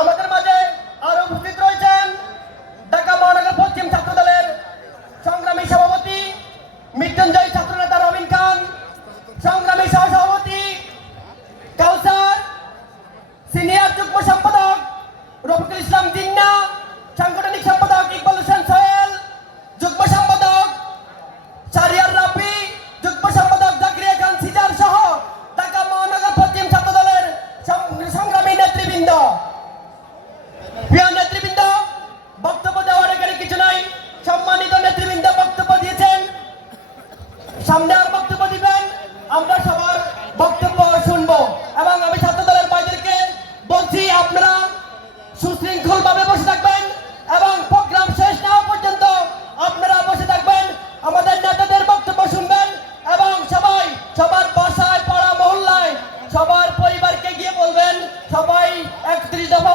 আমাদের মাঝে আরো উপস্থিত রয়েছেন ঢাকা মহানগর পশ্চিম ছাত্র দলের সংগ্রামী সভাপতি মৃত্যুঞ্জয় ছাত্রনেতা রবিন খান, সংগ্রামী সহসভাপতি কাউসার, সিনিয়র যুগ্ম সম্পাদক রফিকুল ইসলাম জিন্না, সাংগঠনিক সম্পাদক ইকবাল হোসেন সোহেল, যুগ্ম সম্পাদক শাহরিয়ার রাফি, যুগ্ম সম্পাদক জাকিরিয়া খান সিজার সহ ঢাকা মহানগর পশ্চিম ছাত্র দলের সংগ্রামী নেতৃবৃন্দ। প্রিয় নেতৃবৃন্দ, বক্তব্য দেওয়ার এখানে কিছু নাই। সম্মানিত নেতৃবৃন্দ বক্তব্য দিয়েছেন, সামনে আর বক্তব্য দিবেন, আমরা সবার বক্তব্য শুনবো। এবং আমি ছাত্র দলের ভাইদেরকে বলছি, আপনারা সুশৃঙ্খল ভাবে বসে থাকবেন এবং প্রোগ্রাম শেষ না হওয়া পর্যন্ত আপনারা বসে থাকবেন, আমাদের নেতাদের বক্তব্য শুনবেন এবং সবাই সবার বাসায়, পাড়া মহল্লায়, সবার পরিবারকে গিয়ে বলবেন সবাই 31 দফা